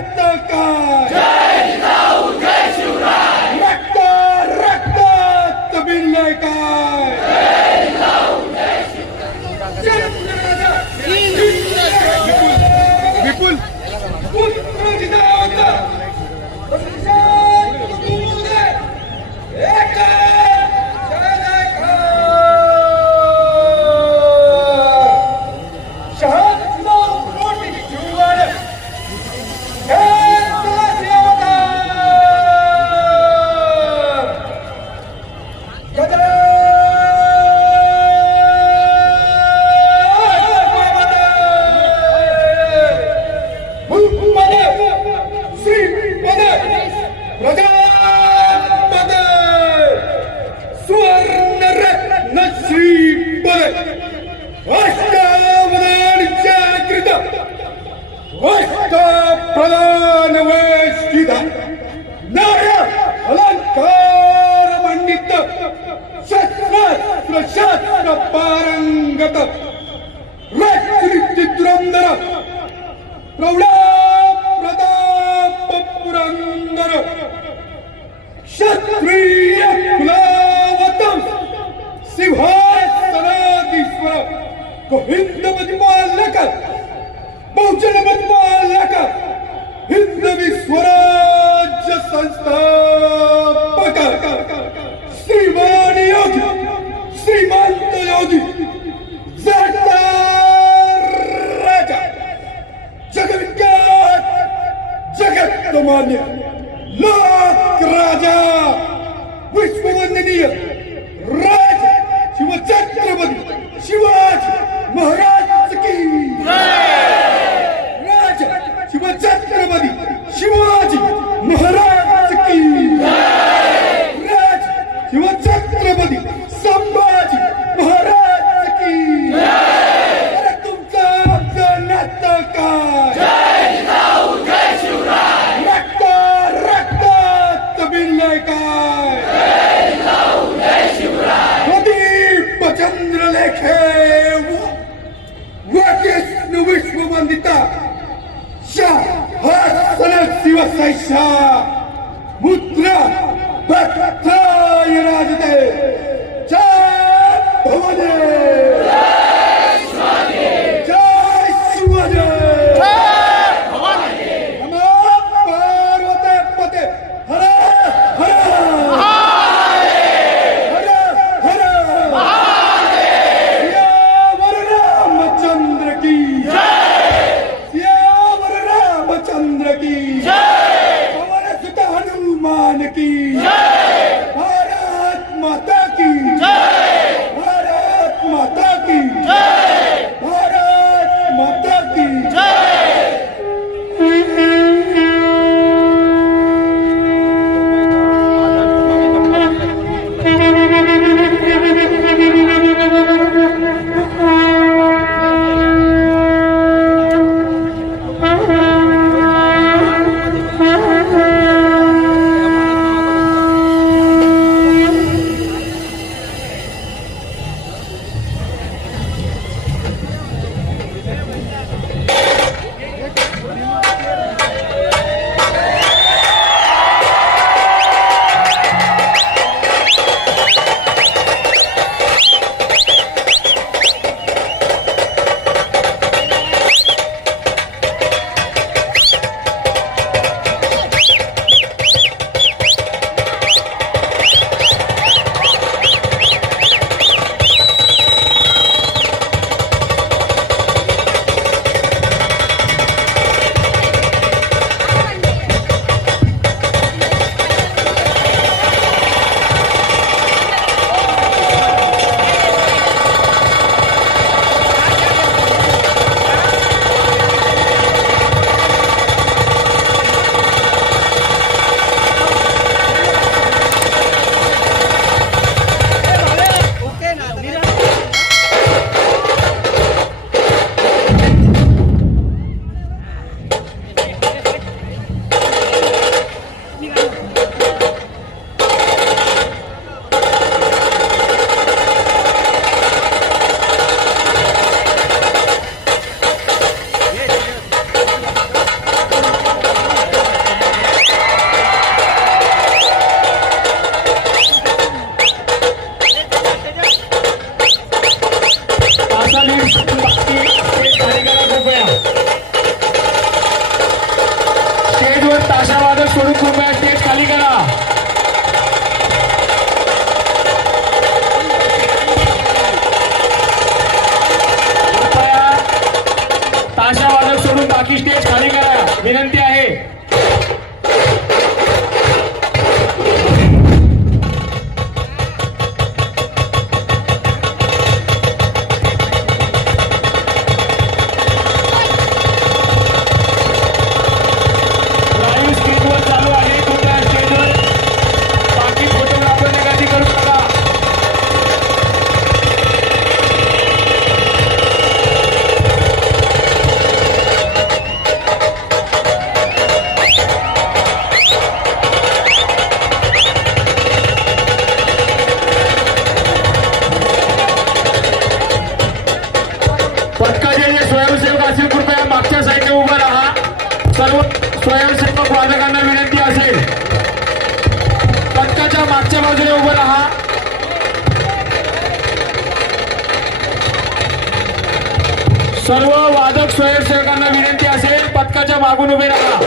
fiesta. रत्न श्रीपद अष्टावधानच्याकृत प्रधान वेष्टित नाय अलंकार मंडित शस्त्र शस्त्र पारंगत चित्रंदर प्रौढा प्रताप पुरंदर क्षत्रिय कुला సింహాసనాధీశ్వర హిందవతిపాలక బహుజనవతిపాలక హిందవి స్వరాజ్య సంస్థాపక శ్రీమాన్ యోగి శ్రీమంత యోగి జగరాజ జగవిఖ్యాత జగత్తమాన్య లోక్ రాజా విశ్వవందనీయ शिवाज महाराज! विश्ववंदिता शासन शिवसैषा मुद्रा सर्व स्वयंसेवक वादकांना विनंती असेल. पथकाच्या मागच्या बाजूने उभं राहा. सर्व वादक स्वयंसेवकांना विनंती असेल पथकाच्या मागून उभे राहा.